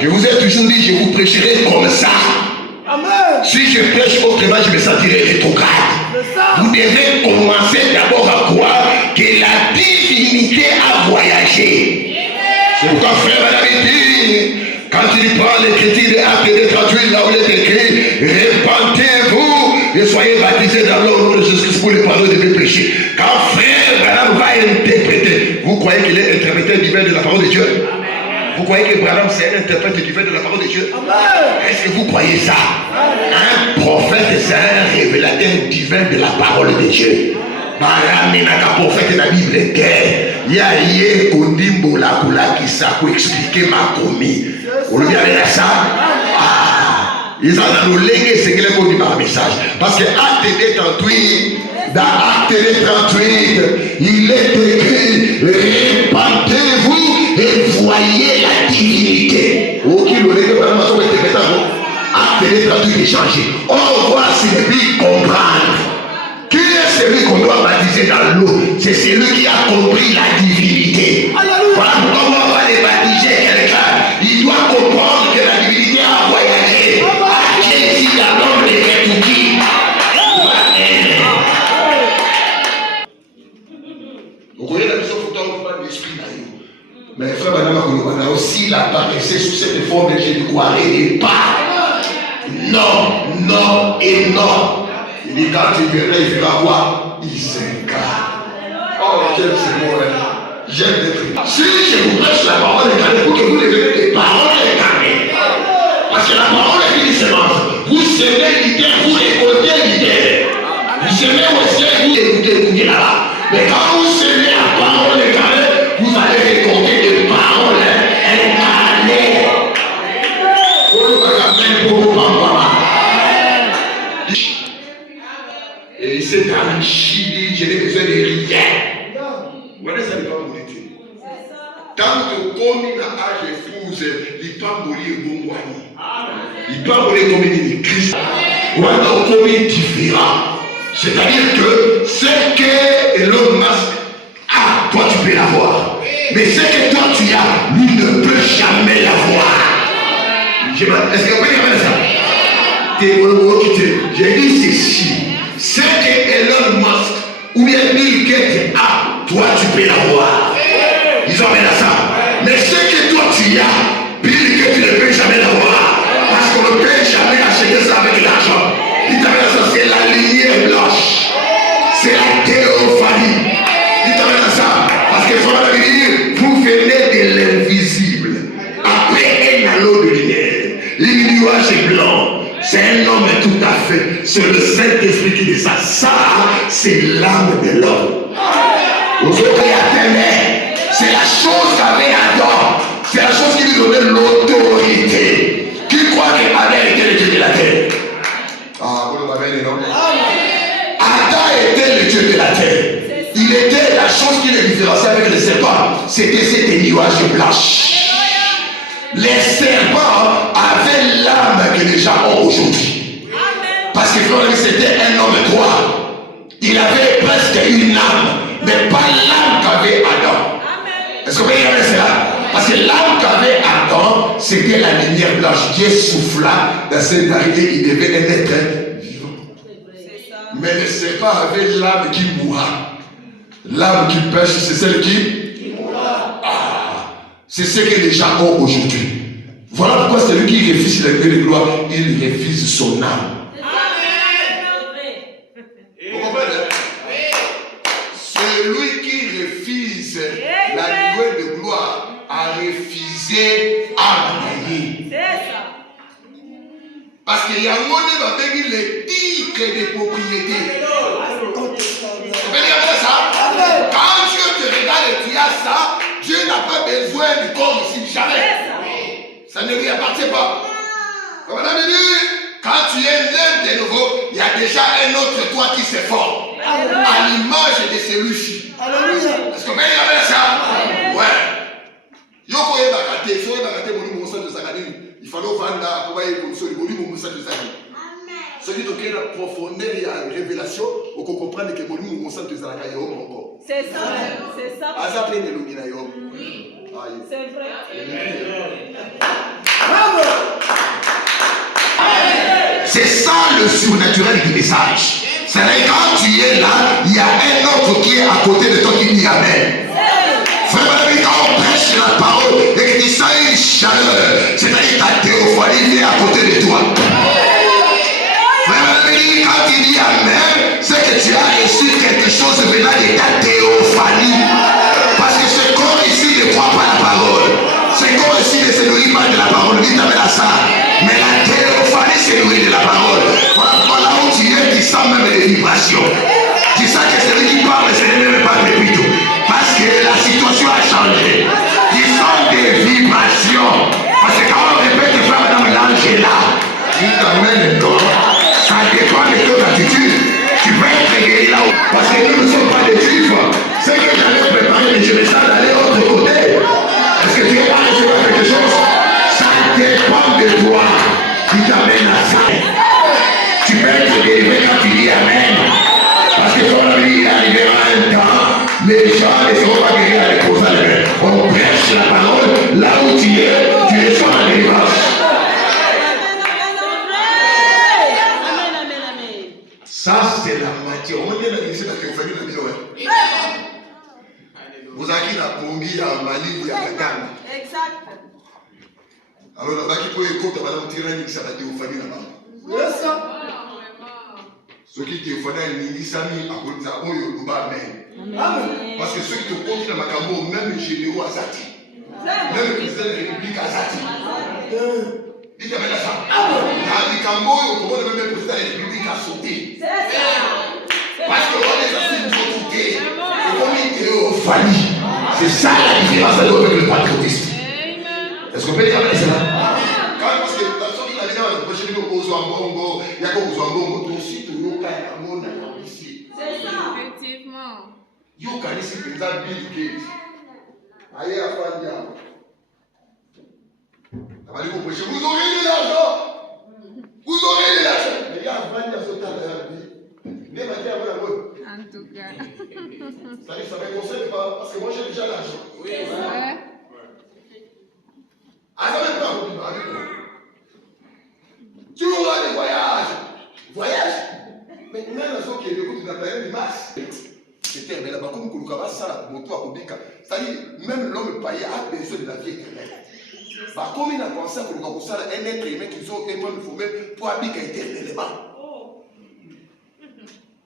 Je vous ai toujours dit, je vous prêcherai comme ça. Amen. Si je prêche autrement, je me sentirai rétrograde. Vous devez commencer d'abord à croire que la divinité a voyagé. C'est pourquoi frère Madame dit, quand il prend l'écriture des Actes des 38, là où il est écrit, repentez-vous et soyez baptisés dans le nom de Jésus-Christ pour le pardon de mes péchés. Quand frère Branham va interpréter, vous croyez qu'il est interpréteur divin de la parole de Dieu? Vous croyez que Branham c'est un interprète divin de la parole de Dieu? Est-ce que vous croyez ça? Un prophète c'est un révélateur divin de la parole de Dieu. Branham n'est qu'un prophète de la Bible était. Il y a yé kondimbo la kula qui s'a expliqué ma commis. Vous le verrez ça? Ils ont nous légué ce qu'il est connu par le message. Parce que Acte 38, dans Acte 38, il est écrit, répandez-vous et voyez la divinité. Ok, le légué par la maçon est Acte 38 est changé. On voit signifie comprendre. Qui est celui qu'on doit baptiser dans l'eau? C'est celui qui a compris la divinité. Voilà pourquoi on va les baptiser quelqu'un. Il doit comprendre que la divinité a voyagé. À Jésus dans l'homme de Kentucky. Vous voyez la mission photo de l'esprit là. Mais frère Madame Kolobana aussi, il apparaissait sous cette forme de je ne croirais pas. Non, non et non. Il dit quand il verra, il fera quoi? Il s'incarne. Oh, j'aime ce mot, hein. J'aime d'être. Si je vous prêche la parole incarnée pour que vous deveniez des paroles incarnées. Parce que la parole est une semence. Vous semez l'idée, vous récoltez l'idée. Vous semez au ciel, vous écoutez là-bas. Mais quand vous semez la parole incarnée, vous allez récolter des paroles incarnées. Et il s'est arraché, je n'ai besoin de rien. Voilà, ça n'est pas mon été. Tant que comme il a âge épouse, il peut mourir bon moyen. Il peut mourir comme il est Christ. Voilà, comme il est différent. C'est-à-dire que ce que Elon Musk a, toi tu peux l'avoir. Mais ce que toi tu as, lui ne peut jamais l'avoir. Est-ce que vous pouvez dire ça? J'ai dit ceci. Ce que Elon Musk ou bien Bill Gates a, toi tu peux l'avoir. Ils ont bien ça. Mais ce que toi tu as, Bill Gates ne peut jamais l'avoir. Parce qu'on ne peut jamais acheter ça avec l'argent. Il t'amène ça, c'est la lumière blanche. C'est la théophanie. Il t'amène ça. Parce que faut la dire, vous venez de l'invisible. Après un halo de lumière, le nuage blanc. C'est un homme tout à fait. C'est le Saint-Esprit qui dit ça. Ça, c'est l'âme de l'homme. Vous autres, c'est la chose qu'avait Adam. C'est la chose qui lui donnait l'autorité. Qui croit qu'Adam était le Dieu de la terre? Ah, vous l'avez dit, non? Adam était le Dieu de la terre. Il était la chose qui le différenciait avec le serpent. C'était cette nuage blanche. Les serpents avaient l'âme que les gens ont aujourd'hui. Parce que c'était un homme droit. Il avait presque une âme, mais pas l'âme qu'avait Adam. Est-ce que vous voyez cela? Parce que l'âme qu'avait Adam, c'était la lumière blanche. Dieu souffla dans cette arrêté, il devait être vivant. Mais le serpent avait l'âme qui mourra. L'âme qui pêche, c'est celle qui mourra. C'est ce que les gens ont aujourd'hui. Voilà pourquoi celui qui refuse la paix de gloire, il refuse son âme. Vous comprenez? Celui qui refuse la louée de gloire a refusé âme. Parce qu'il y a un monde qui a les titres de propriété. Vous comprenez ça? Quand Dieu te regarde et tu as ça, Dieu n'a pas besoin du corps ici, jamais. Ça ne lui appartient pas. Comme on a dit, quand tu es né de nouveau, il y a déjà un autre toi qui se forme. À l'image de celui-ci. Est-ce que vous avez ça? Ouais. Yoko est bakate, il faut bakate mon monstre de Zakadine. Il fallait vendre pour voir une solution mon monstre de Zakadine. Celui qui est la profondeur et la révélation, on comprend que mon monstre de Zakadine encore. C'est ça, c'est ça. Azapé de l'Ominayo. C'est vrai. le surnaturel du message. C'est vrai, quand tu es là, il y a un autre qui est à côté de toi qui dit Amen. Frère, quand on prêche la parole et que tu sens une chaleur, c'est-à-dire ta théophanie vient à côté de toi. Frère, quand tu dis Amen, c'est que tu as reçu quelque chose venant de ta théophanie. Parce que ce corps ici ne croit pas la parole. Ce corps ici ne se nourrit pas de la parole. Dites Amen à ça. Mais la théophanie se nourrit de la parole. Voilà où tu es, tu sens même les vibrations. Tu sens que celui qui parle, ce n'est même pas depuis tout. Parce que la situation a changé. Tu sens des vibrations. Parce que quand on répète, frère, madame, l'ange est là. Il t'amène non. Ça dépend de ton attitude. Tu peux être guéri là-haut. Parce que nous ne sommes pas des juifs. C'est que j'allais préparer, mais je me sens d'aller de l'autre côté. Est-ce que tu es pas recevoir quelque chose? Ça dépend de toi qui t'amène à ça. Tu peux être délivré quand tu dis Amen. Parce que comme la vie, il arrivera un temps, les gens ne seront pas guéris à déposer les mains. On prêche la parole, là où tu es, tu reçois la délivrance. Ça, c'est la matière. On est dans l'église de la théophanie de la vie. Vous avez la Congi, à Mali, à Gatane. Exact. Alors là-bas, qui peut écouter, madame Tirani, ça va théophanie là-bas. Oui, ça. Ceux qui théophonient, ils disent Sami, à cause de ça, on y a Amen. Parce que ceux qui te comptent dans ma cambo, même les généraux Azati, même le président de la République Azati. Dites Amen à ça. Dans les cambos, comment même le président de la République a sauté. Parce que on les a fait sauter. C'est comme une théophanie. C'est ça la différence avec le patriotisme. Est-ce qu'on peut dire Amen à ça? Parce que la sorte de la vie, on peut chercher au Zouambongo, il y a qu'au Zouambongo, aussi, tout le monde a un monde ici. C'est ça. Effectivement. Yo, quand il s'est présenté Bill Gates, aïe, à quoi dire? Ça va dire vous aurez de l'argent. Vous aurez de l'argent. Mais il y a un vrai sur ta vie. Mais ma vie, avant la mode. En tout cas. Ça me concerne pas, parce que moi j'ai déjà l'argent. Oui, ouais. Ah, ça même pas avec moi. Tu auras des voyages. Voyage. Mais même la chose qui est le coup de la planète Mars. C'était mais là-bas, comme Kouloukaba, ça, mon toit, Kobika. C'est-à-dire, même l'homme païen a besoin de la vie éternelle. Bah, comme il a pensé à Kouloukaba, ça, un être humain qu'ils ont eux-mêmes formé pour habiter éternellement.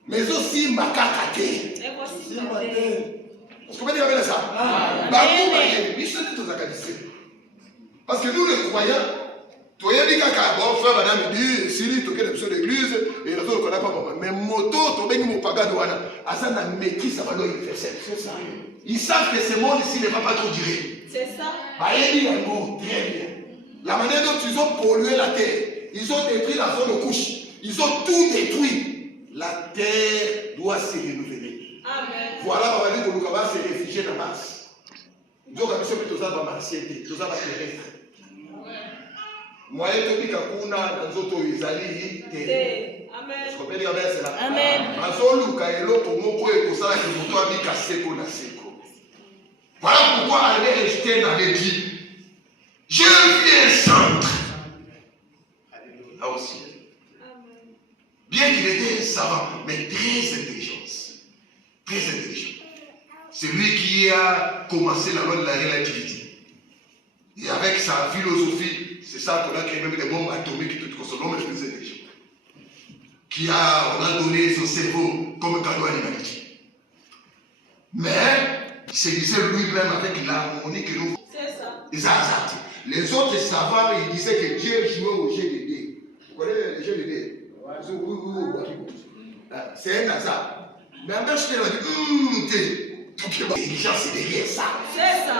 Mais aussi, Makakate. Est-ce qu'on peut dire avec ça? Bah, vous, ils sont tous académiques. Parce que nous, les croyants, tu as dit qu'à bon frère, madame, dit, si tu as l'émission d'église, et les autres ne connaissent pas, mais moto, tu as dit mon paga douana, à ça, la maîtrise, ça va leur universel. C'est ça. Ils savent que ce monde ici ne va pas trop durer. C'est ça. Bah, il dit un mot, très bien. La manière dont ils ont pollué la terre, ils ont détruit la zone de couche, ils ont tout détruit. La terre doit se renouveler. Amen. Voilà, on va dire que nous allons se réfugier dans Mars. Donc, on va se mettre dans Mars, tout ça va se terrestre. Moi, je dis que kuna dans autres Israéliens. Amen. Est-ce qu'on peut dire Amen? Amen. Voilà pourquoi Albert Einstein avait dit je vis un centre. Là aussi. Bien qu'il était un savant, mais très intelligent. Très intelligent. C'est lui qui a commencé la loi de la relativité. Et avec sa philosophie, c'est ça qu'on a créé même des bombes atomiques, tout comme son nom est plus intelligent. On a donné son cerveau comme cadeau à l'humanité. Mais, il se disait lui-même avec l'harmonie que nous. C'est ça. Exact. Les autres savants, ils disaient que Dieu jouait au jeu de dés. Vous connaissez le jeu de dés? C'est un hasard. Mais en fait, je te dis, l'intelligence, c'est derrière ça. C'est ça.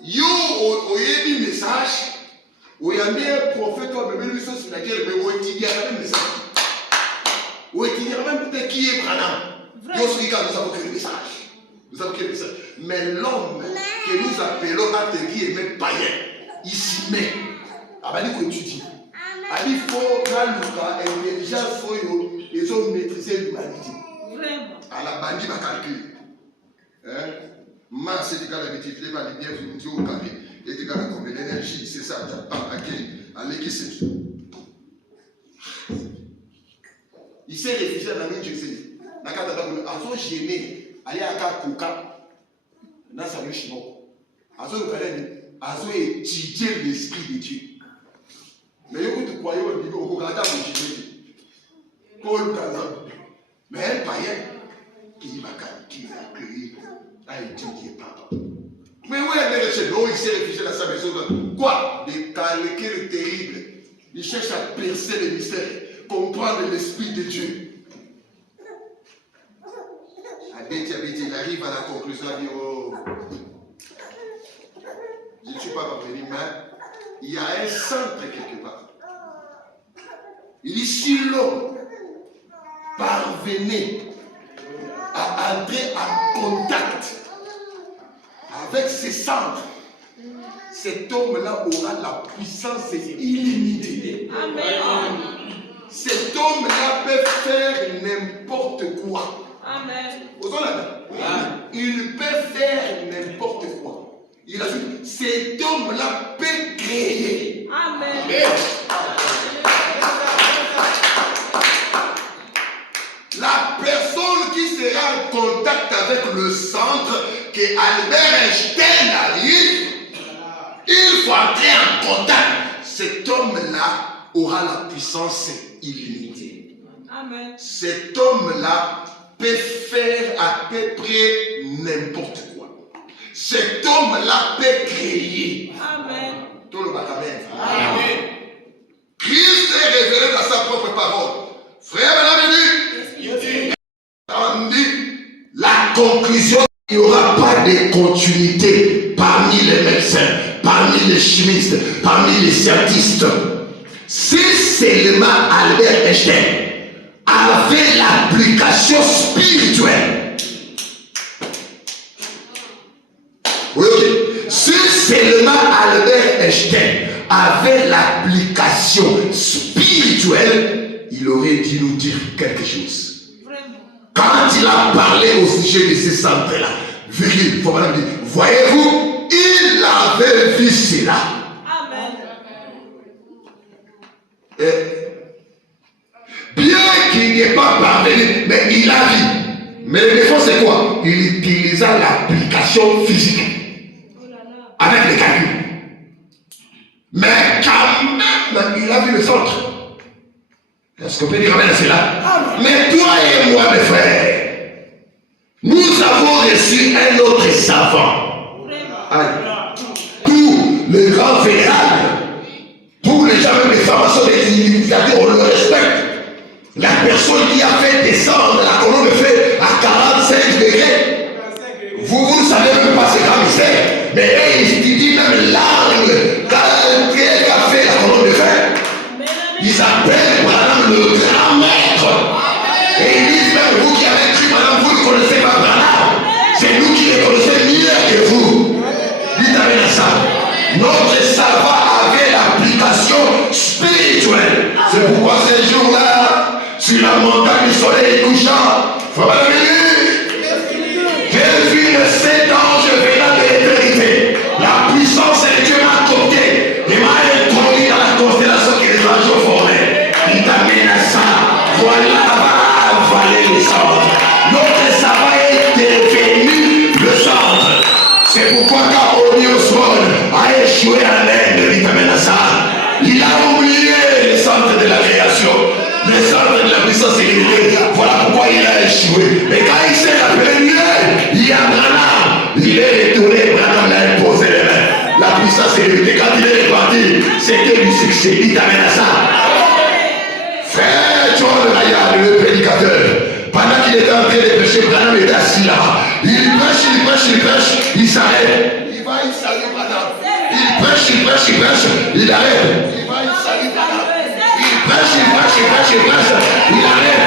Yo, oyebi message, oyambi un prophète, ou même une chose sur laquelle on étudie un message. On étudie même peut-être qui est Branham. Yo, celui-là, nous avons quel message. Nous avons quel message. Mais l'homme que nous appelons entre guillemets païen, il s'y met. Ah ben, il faut étudier. Il faut que l'intelligence soit ils ont maîtrisé l'humanité. Vraiment. À la bandit va calculer. Hein? Mars est égal à l'habitude, les maladies bien venus au carré, est égal à combien d'énergie, c'est ça, tu as pas à l'équipe. s'est réfugié dans la nuit, je sais. Azo gêné, aller à Kakuka, dans sa rue chinois. Azo étudier l'esprit de Dieu. Mais écoute, croyez au niveau, au Canada, vous gênez. Paul Canada. Mais un païen qui a créé, a étudié papa. Mais où est le chez nous? Il s'est réfugié dans sa maison. Quoi? Des calculs terribles. Il cherche à percer les mystères, comprendre l'esprit de Dieu. Il arrive à la conclusion, il dit, oh, je ne suis pas parvenu, mais il y a un centre quelque part. Il dit, si l'homme parvenait à entrer en contact avec ces centres, cet homme-là aura la puissance illimitée. Amen. Cet homme-là peut faire n'importe quoi. Amen. Il peut faire n'importe quoi. Il ajoute, cet homme-là peut créer. Amen. La personne qui sera en contact avec le centre que Albert Einstein arrive, il faut entrer en contact. Cet homme-là aura la puissance illimitée. Amen. Cet homme-là peut faire à peu près n'importe quoi. Cet homme-là peut créer. Amen. Tout le bâtiment. Amen. Christ est révélé dans sa propre parole. Frère, on dit la conclusion, il n'y aura pas de continuité parmi les médecins, parmi les chimistes, parmi les scientistes. Si seulement Albert Einstein avait l'application spirituelle. Oui, ok. Si seulement Albert Einstein avait l'application spirituelle, il aurait dû nous dire quelque chose. Quand il a parlé au sujet de ces centres-là, voyez-vous, il avait vu cela. Amen. Bien qu'il n'y ait pas parvenu, mais il a vu. Mais le défaut, c'est quoi? Il utilisa l'application physique avec les calculs. Mais quand même, il a vu le centre. Est-ce qu'on peut dire amen à cela? Mais toi et moi, mes frères, nous avons reçu un autre savant. Tous les grands fédérales, tous les gens, même les formations des initiateurs, on le respecte. La personne qui a fait descendre la colonne de feu à 45 degrés, vous ne savez même pas ce grand mystère, mais il dit même l'angle quand il a fait la colonne de feu. Ils appellent Branham le grand maître. Et ils disent même vous qui avez cru Branham, vous ne connaissez pas Branham. C'est nous qui les connaissons mieux que vous. Dites amen à ça. Notre savant avait l'application spirituelle. C'est pourquoi ces jours-là, sur la montagne du soleil couchant, faut pas la j'ai vu le 7 anges venant de l'éternité. La puissance de Dieu m'a adopté et m'a introduit dans la constellation que les anges ont formée. Il t'amène à ça. Voilà, va avaler les centres. Notre savant est devenu le centre. C'est pourquoi quand Ozzy Osbourne a échoué en Inde, il t'amène à ça. Il a oublié les centres de la création, les centres de la puissance illimitée. Voilà pourquoi il a échoué. Et quand il s'est rappelé mieux, il y a Branham. Il est retourné, Branham l'a imposé les mains. La puissance illimitée, quand il est reparti, c'était du succès. Il t'amène à ça. Frère John Layard, le prédicateur, pendant qu'il était en train de prêcher, Branham était assis là. Il prêche, il s'arrête. Il va, il salue Branham. Il prêche, il arrête. Il va, il salue Branham. Il prêche, il arrête.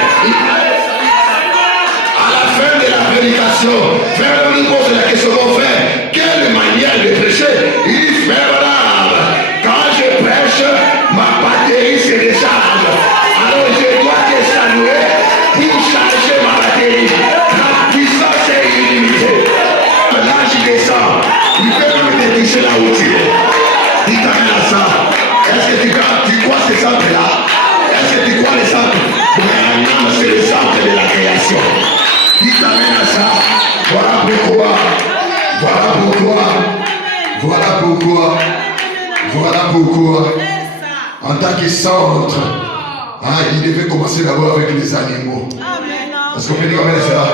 À la fin de la prédication, frère nous pose la question, mon frère, quelle manière de prêcher? Il dit, frère Branham, quand je prêche, ma batterie se décharge. Alors je dois te saluer pour charger ma batterie. La puissance est illimitée. L'âge descend. Il peut même te toucher là où tu es. Il t'amène à ça. Est-ce que tu crois ces centres-là? Est-ce que tu crois les centres? C'est les pourquoi. Voilà pourquoi. En tant que centre, il devait commencer d'abord avec les animaux. Est-ce qu'on peut dire amen à cela?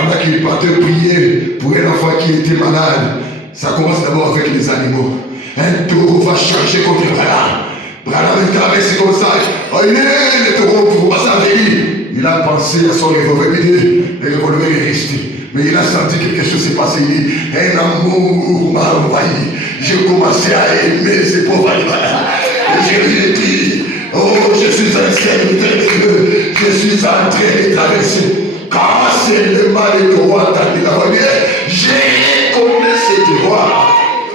Pendant qu'il partait prier pour un enfant qui était malade, ça commence d'abord avec les animaux. Un taureau va chercher contre Branham. Branham est traversé comme ça. Oh, il est le taureau pour passer à venir. Il a pensé à son revolver. Le revolver est resté. Mais il a senti que quelque chose s'est passé. Il dit, un amour m'a envoyé. J'ai commencé à aimer ces pauvres animaux. Et je lui ai dit, oh, je suis un serviteur de Dieu. Je suis en train de traverser. Quand c'est le mal de roi entendu la voix, j'ai reconnu cette voix.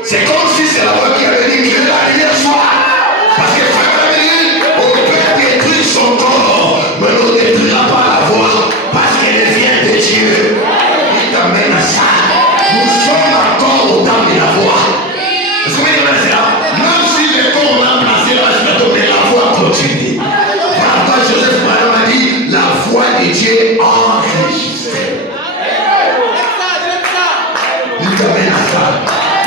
C'est comme si c'est la voix qui avait dit que la hier soir. Parce que frère, on peut détruire son corps, mais on ne détruira pas la voix parce qu'elle vient de Dieu. Il t'amène à ça. Nous sommes encore au temps de la voix. Est-ce que vous voyez cela? Même si le corps l'a placé là, mais la voix continue. Papa Joseph Branham a dit la voix de Dieu enregistrée. Il t'amène à ça.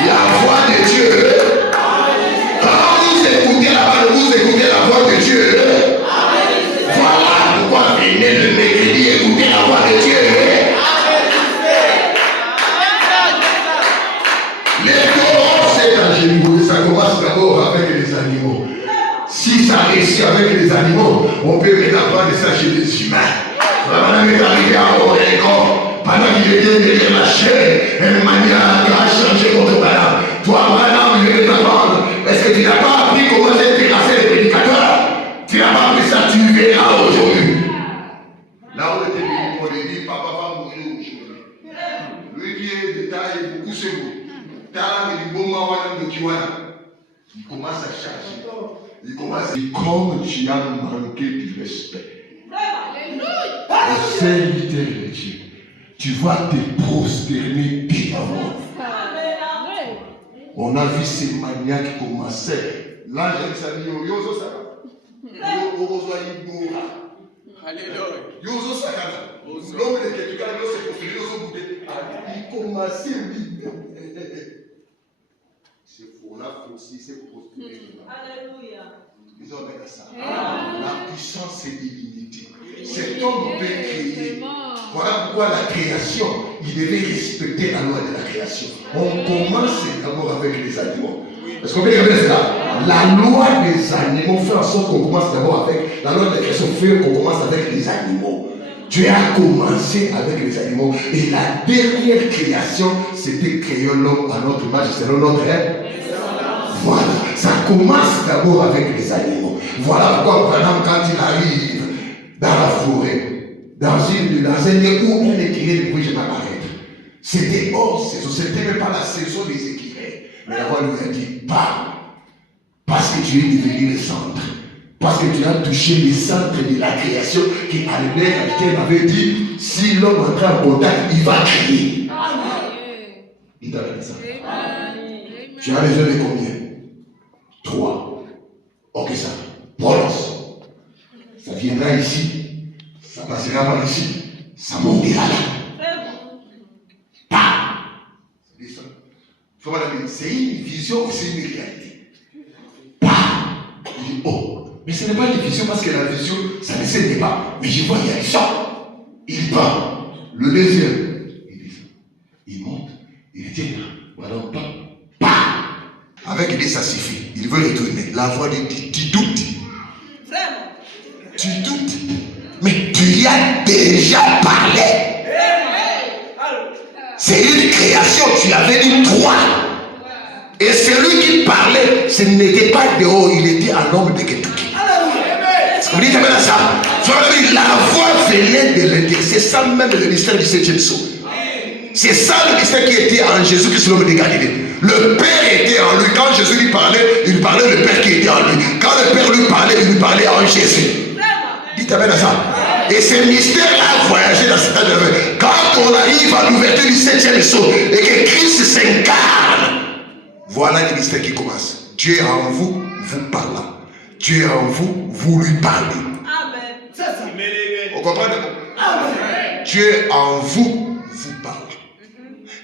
La voix de Dieu. Quand vous écoutez la parole, vous écoutez la voix de Dieu. Voilà pourquoi venez le mercredi écouter la voix de Dieu. Les corps, c'est angélique. Ça commence d'abord avec les animaux. Si ça réussit avec les animaux, on peut maintenant prendre ça chez les humains. Madame est arrivée à Oregon. Pendant qu'il était derrière la chair, un maniaque a changé votre Branham. Toi, Branham, je vais t'apprendre. Est-ce que tu n'as pas appris comment j'ai terrassé les prédicateurs? Tu n'as pas appris ça, tu verras aujourd'hui. Là où était venu pour lui dire, papa va mourir aujourd'hui. Lui qui est de taille beaucoup second. Taille du bon mawana de Kiwana. Il commence à charger. Il commence à dire, comme tu as manqué du respect. Au serviteur de Dieu. Tu vas te prosterner devant. On a vu ces maniaques commencer. Là, j'ai dit ça, Yozo Saka. Yozo Ibora. Alléluia. Yozo Saka. L'homme de quelqu'un qui s'est postéré, Yozo Boudé. Il commençait. C'est pour la force, il s'est postéré. Alléluia. Ils ont dit ça. La puissance est illimitée. Cet homme peut créer. Voilà pourquoi la création, il devait respecter la loi de la création. On commence d'abord avec les animaux. Est-ce qu'on peut dire cela? La loi des animaux fait en sorte qu'on commence d'abord avec la loi de la création, fait qu'on commence avec les animaux. Dieu a commencé avec les animaux. Et la dernière création, c'était créer l'homme à notre image, c'est notre rêve. Voilà, ça commence d'abord avec les animaux. Voilà pourquoi, par exemple, quand il arrive dans la forêt, dans un lieu où un écureuil ne pouvait jamais apparaître, c'était hors saison, c'était même pas la saison des écureuils. Mais la voix lui a dit, parle, parce que tu es devenu le centre, parce que tu as touché le centre de la création qui Albert Einstein avait dit, si l'homme entre en contact, il va crier. Il t'a dit ça. Tu as besoin de combien? 3. Ok, ça. Prononce. Ça viendra ici. Ça passera par ici. Ça montera là. C'est une vision ou c'est une réalité? Il dit, oh, mais ce n'est pas une vision parce que la vision, ça ne s'aide pas. Mais je vois, il y a une sorte. Il part. Le deuxième, il dit ça. Il monte. Il dit, voilà, on part. Avec lui, ça suffit. Il veut retourner. La voix dit, tu doutes. Vraiment. Tu doutes. Mais tu y as déjà parlé. C'est une création. Tu avais dit 3. Et celui qui parlait, ce n'était pas dehors, il était un homme de Kentucky. Vous dites à ça. La voix venait de l'intérieur. C'est ça même le mystère du 7e saut. C'est ça le mystère qui était en Jésus-Christ, l'homme de Galilée. Le Père était en lui. Quand Jésus lui parlait, il parlait le Père qui était en lui. Quand le Père lui parlait, il lui parlait en Jésus. Dites amen à ça. Et ce mystère-là a voyagé dans cette année. Quand on arrive à l'ouverture du 7e saut et que Christ s'incarne, voilà le mystère qui commence. Dieu est en vous, vous parlant. Dieu est en vous, vous lui parlez. Amen. C'est ça. On comprend? Amen. Dieu est en vous, vous parlez.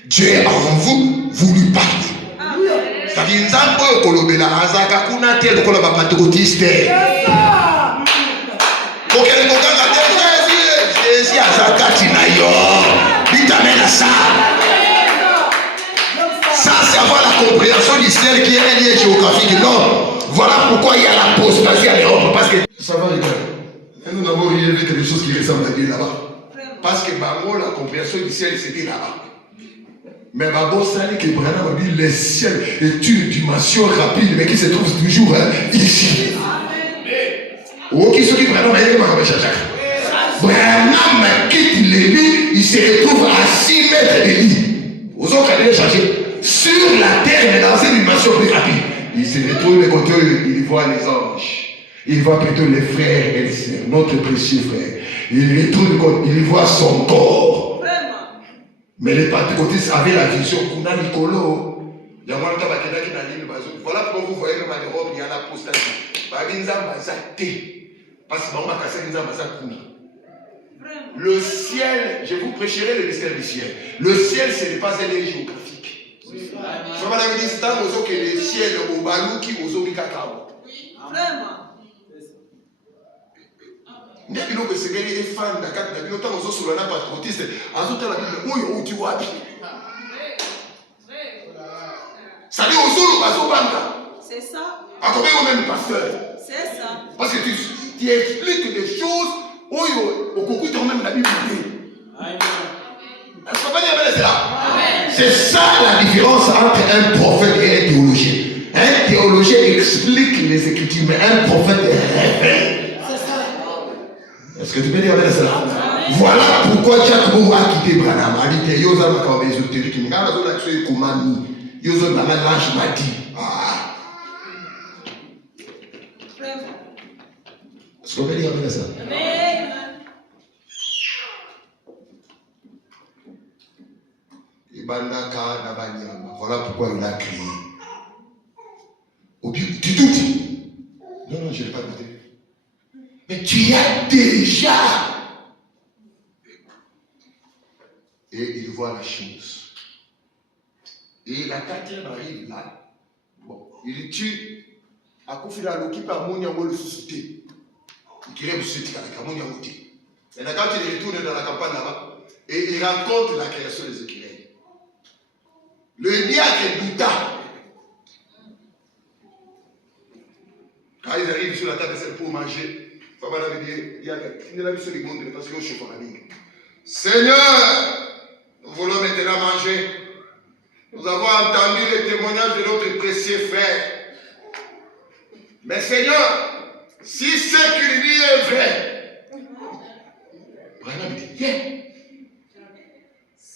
Dieu est en vous, vous lui parlez. Amen. Ça dit nzambo kolobela azaka kuna te lokola ba patrotiste. Kokele kokanga te Jésus azaka tinayo. Bitamena ça. Ça c'est avoir la compréhension du ciel qui est liée géographique. Non. Voilà pourquoi il y a l'apostasie à l'Europe. Parce que ça va les gars. Nous n'avons rien vu que des choses qui ressemblent à Dieu là-bas. Parce que la compréhension du ciel c'était là-bas. Mais Babo Sali que Branham a dit le ciel est une dimension rapide mais qui se trouve toujours ici. Ou qui se dit Branham a dit Branham quitte les lits, il se retrouve à 6 mètres de lit. Aux autres allez changer sur la terre mais dans une dimension plus rapide. Il se retrouve de côté, il voit les anges, il voit plutôt les frères et les sœurs, notre précieux frère. Il retrouve, il voit son corps. Mais les pentecôtistes avaient la vision Kuna Nicolo. Voilà pourquoi vous voyez même en Europe, il y a l'apostasie. Parce que le ciel, je vous prêcherai le mystère du ciel. Le ciel, ce n'est pas un lieu géographique. Je vais vous dire que le ciel au Balouki, aux Orikakao. Vraiment. Il y a des gens qui sont fans de la carte, il y a des gens qui sont patriotistes, ça dit aux autres, c'est ça. À combien on même pasteur? C'est ça. Parce que tu expliques des choses au concours de même la Bible. Est-ce qu'on va dire cela? C'est ça la différence entre un prophète et un théologien. Un théologien explique les Écritures, mais un prophète révèle. Est-ce que tu peux dire avec cela? Voilà pourquoi Jacques Moore a quitté Branham. Il a dit Yosa Makawa ésotérique. Il a dit que Koumani. Yosa Makawa l'ange m'a dit. Est-ce qu'on peut dire avec ça? Voilà pourquoi il a crié. Au but, tu doutes? Non, je ne l'ai pas douté. Mais tu as déjà. Et il voit la chose. Et la quatrième arrive là. Bon, il tue. À Koufila Loki par Mouniango le suscité. Il crée le suscité avec Mouniango. Et là, quand il retourne dans la campagne là-bas, et il rencontre la création des écureuils. Le diacre douta. Quand ils arrivent sur la table, c'est pour manger. Seigneur, nous voulons maintenant manger. Nous avons entendu le témoignage de notre précieux frère. Mais Seigneur, si ce qu'il dit est vrai, Branham dit, yeah.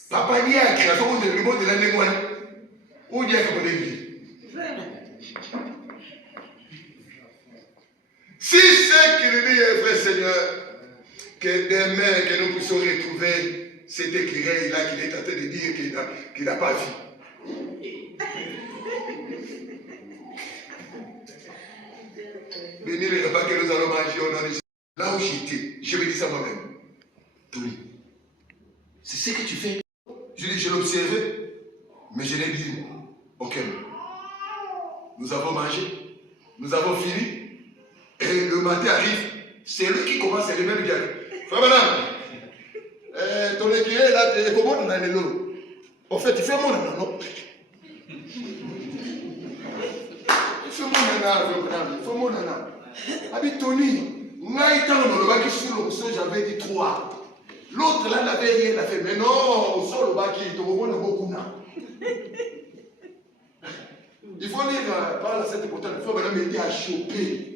Papa dit à qui a son de l'humour de l'année moine. Où dit à qui on dit? Si ce qu'il dit est vrai, Seigneur, que demain, que nous puissions retrouver cet écureuil-là qu'il est en train de dire qu'il n'a pas vu. Bénis les repas que nous allons manger au nom de Jésus. Là où j'étais, je me dis ça moi-même. Tony, c'est ce que tu fais. Je dis, je l'observais, mais je l'ai dit, ok. Nous avons mangé, nous avons fini. Et le matin arrive, c'est lui qui commence à le même bien. Frère madame, ton écuyer là, comment on a les lots? En fait, il fait mon nana, non? Il fait mon nana, il fait mon nana. Habite Tony, moi, il t'a le bac sur le sol, j'avais dit 3. L'autre là n'avait rien, il a fait, mais non, au sol, le bac, il te remonte beaucoup. Il faut lire par la cette pourtant, il faut maintenant m'aider à choper.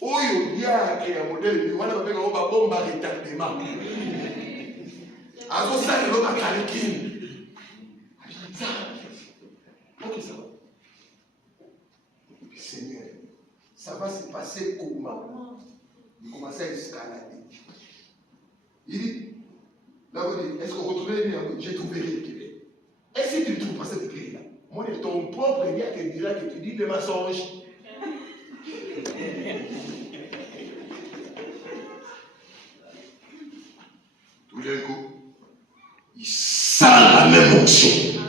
Oyo dia ke ya modèle wana ba benga ba bomba retardement azo ça le ba calcul ok ça va Seigneur ça va se passer comment il commence à escalader il dit là vous dites est-ce qu'on retrouve j'ai trouvé rien est-ce que tu trouves pas cette clé là moi ton propre dia qui dira que tu dis des mensonges. Tout d'un coup, il sent la même onction.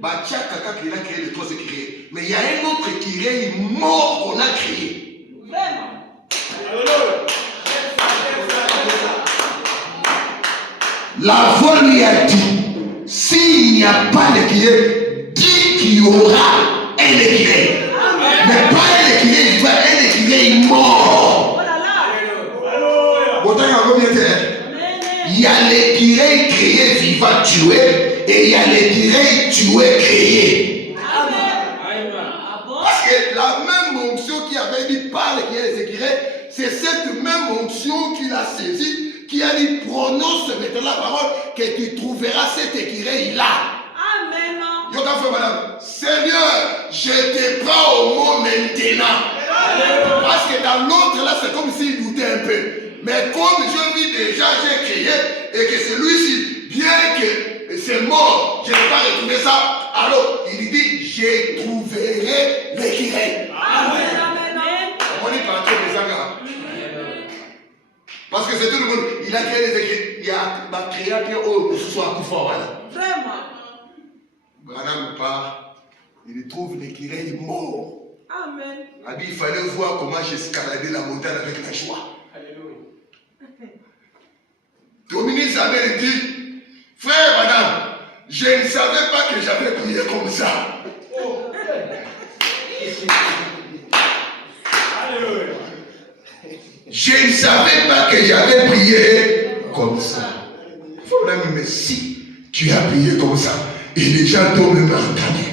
Batia Kaka qui a créé les trois écrits. Mais il y a un autre écrit mort qu'on a créé. Vraiment. La voix lui a dit, s'il n'y a pas d'écrire, dis qu'il y aura un écrire. Mais pas un écrire, il faut un écrire mort. Il y a l'écrire créé vivant tué et il y a l'écrire tué créé. Parce que la même onction qui avait dit parle qui est les écrits, c'est cette même onction qu'il a saisie, qui a dit prononce maintenant la parole, que tu trouveras cet écrire là. Amen. Madame, Seigneur, je te prends au mot maintenant. Parce que dans l'autre là, c'est comme s'il doutait un peu. Mais comme je vis déjà, j'ai créé, et que celui-ci, bien que c'est mort, je n'ai pas retrouvé ça, alors il dit, je trouverai l'écrire. Amen. On y parle des angas. Parce que c'est tout le monde. Il a créé les écrits. Il a créé un peu haut, ce soit coup fort. Vraiment. Branham part, il trouve l'écrire mort. Amen. Il fallait voir comment j'escaladais la montagne avec la joie. Dominique Sabel dit, frère madame, je ne savais pas que j'avais prié comme ça. Je ne savais pas que j'avais prié comme ça. Mais si tu as prié comme ça, et les gens t'ont même entendu.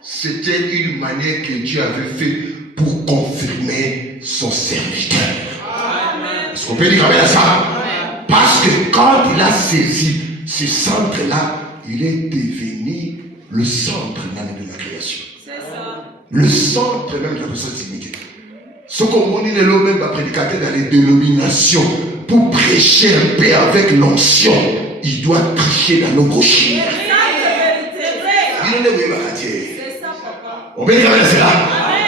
C'était une manière que Dieu avait fait pour confirmer son serviteur. Est-ce qu'on peut dire amen à ça? Parce que quand il a saisi ce centre-là, il est devenu le centre même de la création. C'est ça. Le centre même de la personne dignité. Ce qu'on dit le même va prédicater dans les dénominations pour prêcher un peu avec l'onction. Il doit tricher dans nos gauchers. C'est ça, papa. On peut dire cela.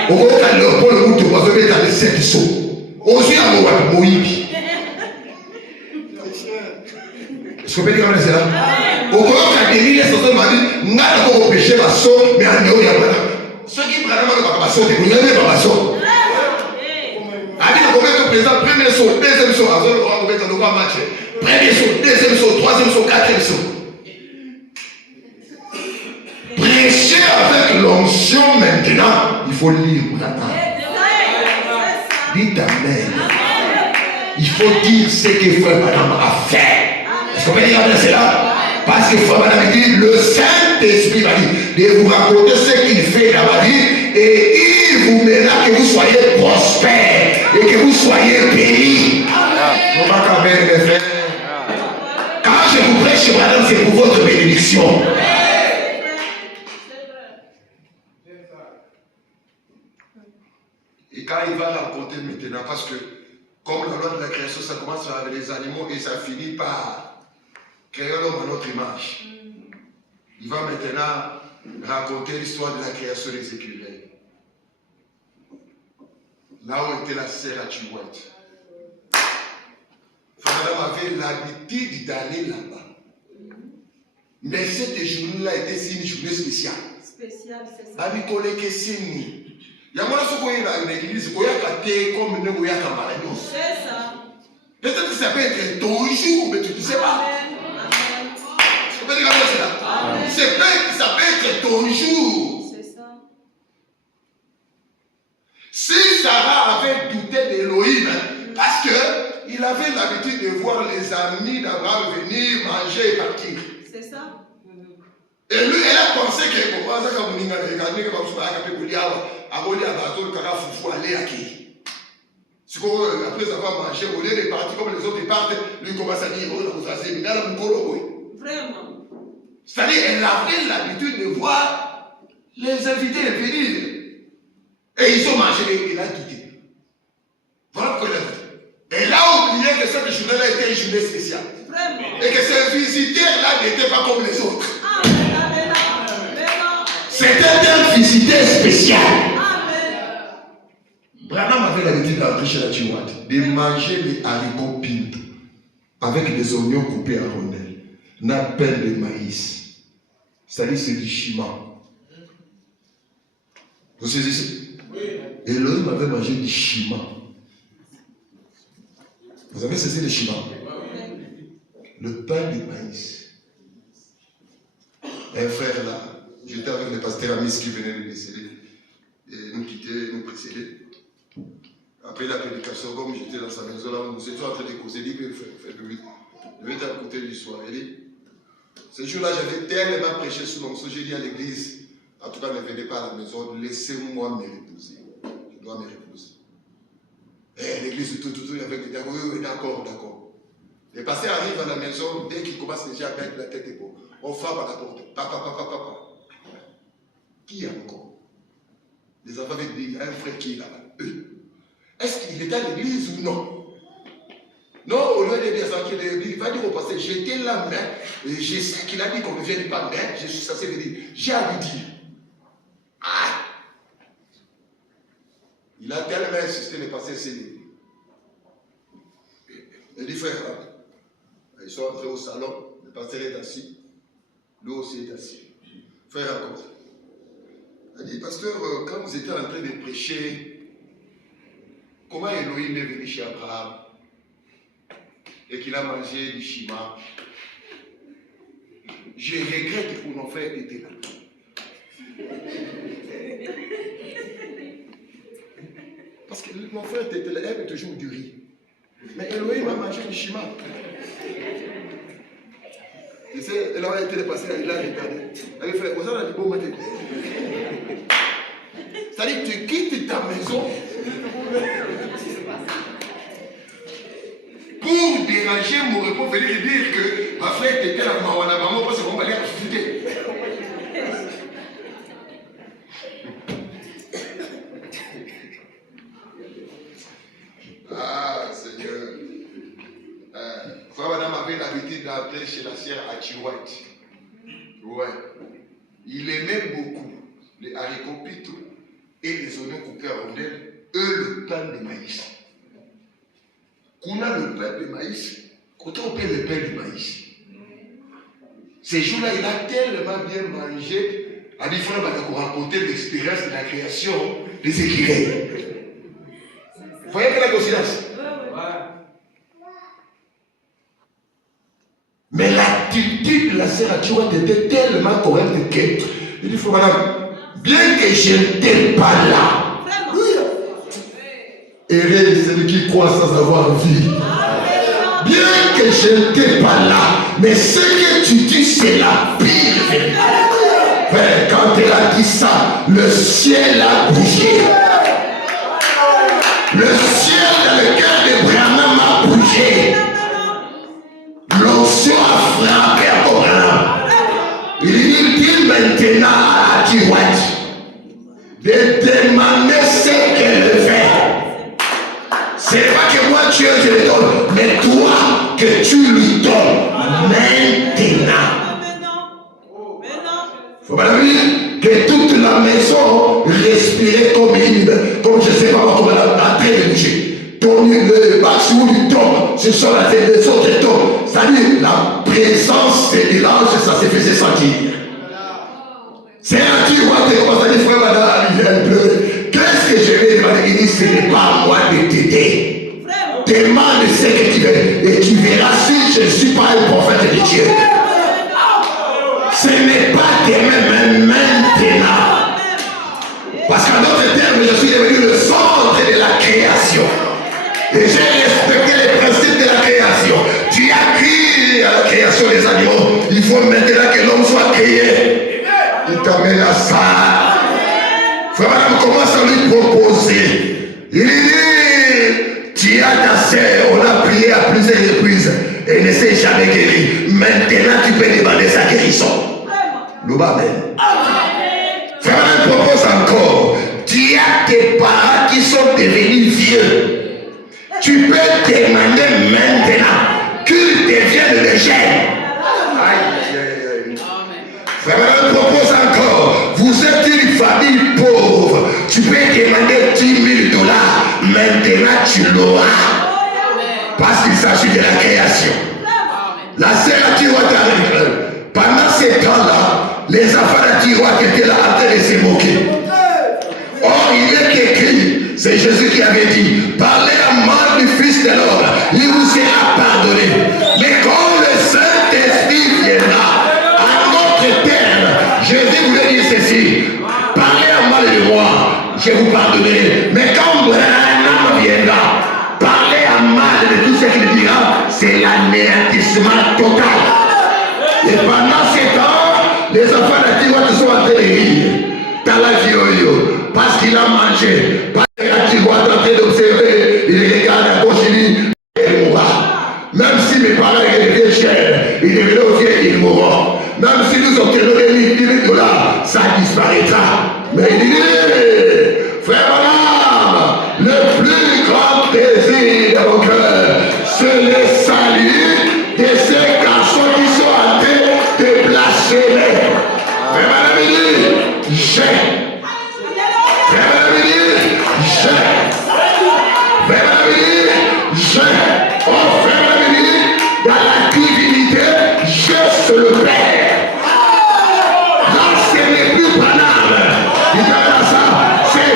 On va faire le pôle où tu vas mettre dans les 7 sauts. Aussi à Moïbi. Est-ce qu'on peut dire cela? On va faire des milliers de personnes qui disent, n'a pas péché ma sauce, mais en dehors, il y a pas. Ceux qui prennent ma sauce, vous n'avez pas ma sauce. On va mettre au président, premier saut, deuxième saut, on va mettre dans le match. Premier saut, deuxième saut, troisième saut, quatrième saut. Prêcher avec l'onction maintenant, il faut lire la parole. Dites amen. Il faut dire ce que frère madame a fait. Est-ce qu'on peut dire amen cela? Parce que frère madame dit, le Saint-Esprit va dire, de vous raconter ce qu'il fait dans ma vie, et il vous mènera que vous soyez prospères et que vous soyez bénis. Quand je vous prêche, madame, c'est pour votre bénédiction. Et quand il va raconter maintenant, parce que comme la loi de la création, ça commence avec les animaux et ça finit par créer l'homme à notre image. Il va maintenant raconter l'histoire de la création des écureuils. Là où était la serre à Chihuahua. Madame avait l'habitude d'aller là-bas. Mais cette journée-là était une journée spéciale. Spéciale, c'est ça. Il y a moi qui est dans l'église, qui est comme nous, qui est dans c'est ça. Peut-être que ça peut être ton jour, mais tu ne sais pas. Ça peut être ton jour. C'est ça. Si Sarah avait douté d'Élohim, parce qu'il avait l'habitude de voir les amis d'Abraham venir manger et partir. C'est ça. Et lui, elle a pensé que après avoir mangé, au lieu de partir comme les autres partent, lui commence à dire Vraiment. C'est-à-dire, elle avait l'habitude de voir les invités venir. Et ils ont mangé, il a douté. Voilà pourquoi il a douté. Elle a oublié que cette journée-là était une journée spéciale. Vraiment. Et que ces visiteurs-là n'étaient pas comme les autres. C'était un visiteur spécial. Branham avait l'habitude d'entrer chez la Chihuahua, de manger les haricots pinto avec des oignons coupés en rondelles, une pelle de maïs, C'est-à-dire c'est du chima. Vous saisissez? Elohim avait mangé du chima. Vous avez saisi le chima? Le pain de maïs. Un frère là, j'étais avec le pasteur Amis qui venait de décéder. Et nous quitter, nous précéder. Après la prédication, comme j'étais dans sa maison là, nous étions en train de causer. Il dit que frère de lui, je vais t'écouter du soir. Il dit, ce jour-là, j'avais tellement prêché sous l'onction, j'ai dit à l'église, en tout cas, ne venez pas à la maison, laissez-moi me reposer. Je dois me reposer. Et l'église, tout, il y avait des oui, d'accord. Le pasteur arrive à la maison, dès qu'il commence déjà à mettre la tête et bon, on frappe à la porte. Papa. Qui est encore? Les enfants avaient dit, il y a un frère qui est là-bas. Est-ce qu'il était à l'église ou non? Non, au lieu de dire ça, il va dire au pasteur, j'étais là, mais je sais qu'il a dit qu'on ne vienne pas, mais je suis censé lui dire, j'ai à lui dire. Ah! Il a tellement insisté, le pasteur s'est levé. Il dit, frère, ils sont entrés au salon, le pasteur est assis, lui aussi est assis. Frère, encore. Il dit, pasteur, quand vous étiez en train de prêcher, comment Elohim est venu chez Abraham et qu'il a mangé du chima? Je regrette que mon frère était là. Parce que mon frère était là, aime toujours du riz. Mais Elohim a mangé du chima. Tu sais, elle a été passée, il a regardé. Il avait fait, vous avez dit bon matin. C'est-à-dire que tu quittes ta maison pour déranger mon repos, venir dire que ma frère était là, maman, parce qu'on va aller ajouter. Ah, Seigneur. Frère Madame avait l'habitude d'entrer chez la sœur à Chihuahua. Ouais. Il aimait beaucoup les haricots pitou et les oignons coupés à rondelles, le pain de maïs. Qu'on a le pain de maïs, quand on paie le pain de maïs. Ces jours-là, il a tellement bien mangé, à des frères pour raconter l'expérience de la création des écureuils. Vous voyez que la coïncidence? Mais l'attitude de la sœur Achiouat était tellement correcte que, il dit, frère madame, bien que je n'étais pas là, heureux de celui qui croit sans avoir vie. Bien que je n'étais pas là, mais ce que tu dis, c'est la pire. Mais quand elle a dit ça, le ciel a bougé. Le ciel dans le cœur de Branham a bougé. L'onction a frappé à Branham. Il dit maintenant à Achiouat de demander ce qu'elle fait. Ce n'est pas que moi Dieu je le donne, mais toi que tu lui donnes maintenant. Il faut pas dire que toute la maison respirait comme je ne sais pas comment la train de bouger. Le maximum du tombe, ce sont les autres tombes. C'est-à-dire la présence de l'ange, ça se faisait sentir. C'est un qui voit que commence à dire, frère madame, il vient pleurer. Qu'est-ce que je vais demander? Il dit, ce n'est pas à moi de t'aider. Demande ce que tu veux et tu verras si je ne suis pas un prophète de Dieu. Ce n'est pas demain, mais maintenant. Parce qu'en d'autres termes, je suis devenu le centre de la création. Et j'ai respecté les principes de la création. Tu as crié à la création des animaux. Il faut maintenant que l'homme soit créé. Il t'amène à ça. Frère madame commence à lui proposer. Il dit, tu as ta sœur, on a prié à plusieurs reprises. Elle ne s'est jamais guérie. Maintenant tu peux demander sa guérison. Le Babel. Frère madame propose encore. Tu as tes parents qui sont devenus vieux. Tu peux demander maintenant qu'ils deviennent des jeunes. Frère madame propose encore. Vous êtes une famille pauvre. Tu peux demander 10 000 $. Maintenant tu l'auras. Parce qu'il s'agit de la création. La sœur qui va t'arriver. Pendant ces temps-là, les enfants de tiroir qui étaient là en train de se moquer. Or, il est écrit, c'est Jésus qui avait dit, parlez à mal du Fils de l'homme, il vous sera pardonné. Mais quand le Saint-Esprit viendra, à notre terme, Jésus voulait dire ceci, parlez à mal de moi, je vous pardonnerai. Mais quand Branham viendra, parler à mal de tout ce qu'il dira, c'est l'anéantissement total. Et pendant ces temps, les enfants de Tiroir sont en train de rire. Dans la vie, parce qu'il a mangé. Parce qu'il a Tiroir en train d'observer. Il regarde à gauche, il dit, il mourra. Même si mes parents deviennent chers, ils deviennent vieux, ils mourront. Même si nous obtenons les $1000, ça disparaîtra. Mais il dit, frère Branham, le plus grand désir de mon cœur, c'est le salut de ces garçons qui sont en train de blasphémer. Frère Branham dit, j'ai. Frère Branham dit, j'ai. Frère Branham dit, j'ai. Oh, frère Branham dit, dans la divinité, j'ai sur le Père. Là, ce n'est plus Branham. Il dit ça, c'est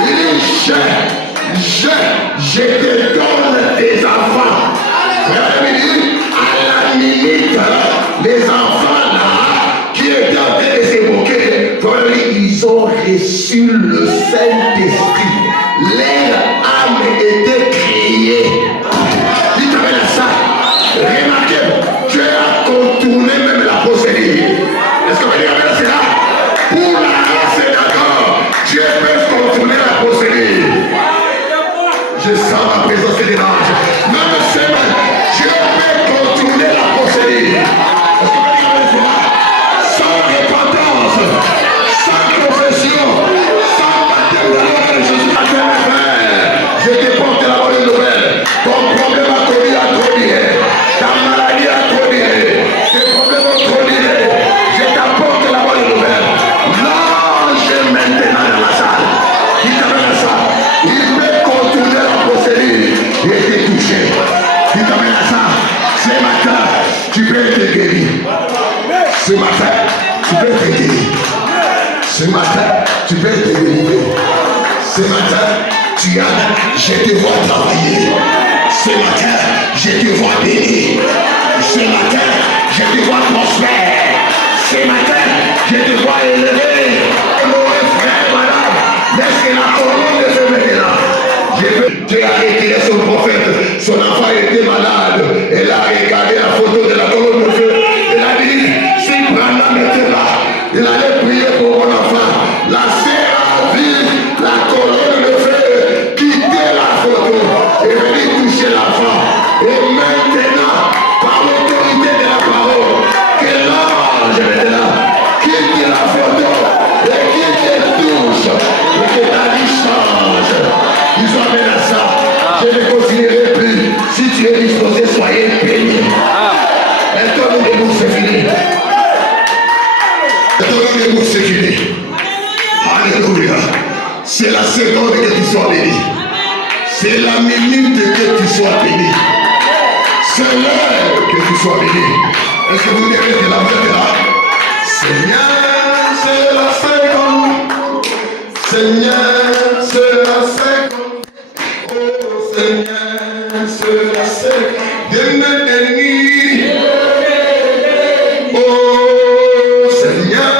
il dit, je te donne tes enfants. Frère Branham dit, à la limite, les enfants là, qui étaient en train de se moquer, ils ont reçu le Saint-Esprit. Leur âme était créée. Dites-moi ça. Remarquez, Dieu a contourné même la procédure. Est-ce que vous voyez cela? Pour la race d'accord, Dieu peut contourner la procédure. Je sens la présence des anges. Même semaine, Dieu peut contourner la procédure. Est-ce que vous voyez cela? Sans repentance, sans confession, sans baptême de l'eau de Jésus. Je te porte la bonne nouvelle. Ton problème a trop duré. Ta maladie a trop duré. Tes problèmes ont trop duré. Je t'apporte la bonne nouvelle. L'ange est maintenant dans la salle. Il t'amène ça. Il peut contourner la procédure et te toucher. Il t'amène ça. Ce matin, tu peux être guéri. Ce matin, tu peux être guéri. Ce matin, tu peux être délivré. Ce matin, je te vois travailler. Ce matin, je te vois béni. Ce matin, je te vois prospère. Ce matin, je te vois élevé. Mon frère, madame, laisse la colonne de ce maintenant. Dieu a retiré son prophète. Son enfant était malade. Elle a regardé la photo de la colonne de feu. Elle a dit, si Branham était là, il allait prier pour mon enfant. La sœur a vu la colonne de feu quitter la photo et venir toucher l'enfant. Et maintenant, par l'autorité de la parole, que l'ange est là, quitte la photo et qui te touche et que ta vie change. Ils sont menaçants. Je ne considérerai plus. Si tu es disposé, soyez béni. Et toi, nous devons se finir. C'est fini. Alléluia. C'est la seconde que tu sois béni. C'est la minute que tu sois béni. C'est l'heure que tu sois béni. Est-ce que vous devez te la mettre là? Seigneur, c'est la seconde. Seigneur, c'est la seconde. Oh Seigneur, c'est la seconde. De me bénir. Oh Seigneur.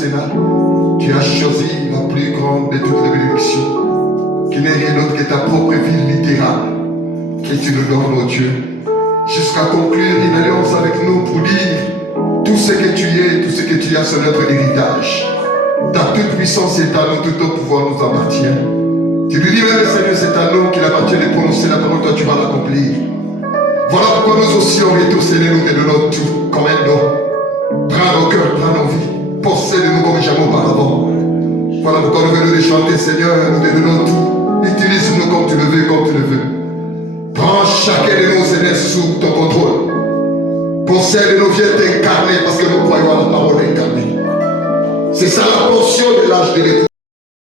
Sénat, tu as choisi la plus grande de toutes les bénédictions, qui n'est rien d'autre que ta propre vie littérale, que tu nous donnes, oh Dieu, jusqu'à conclure une alliance avec nous pour dire tout ce que tu es, tout ce que tu as sur notre héritage. Ta toute puissance est à nous, tout ton pouvoir nous appartient. Tu lui dis même, Seigneur, c'est à nous qu'il appartient de prononcer la parole, toi tu vas l'accomplir. Voilà pourquoi nous aussi, on est au Seigneur, nous te donnons tout comme un don. Prends nos cœurs, prends nos vies, possède-nous comme jamais auparavant. Voilà pourquoi nous venons de chanter, Seigneur, nous te donnons tout. Utilise-nous comme tu le veux, comme tu le veux. Prends chacun de nos aînés sous ton contrôle. Possède-nous, viens t'incarner parce que nous croyons à la parole incarnée. C'est ça la portion de l'âge de l'éternité.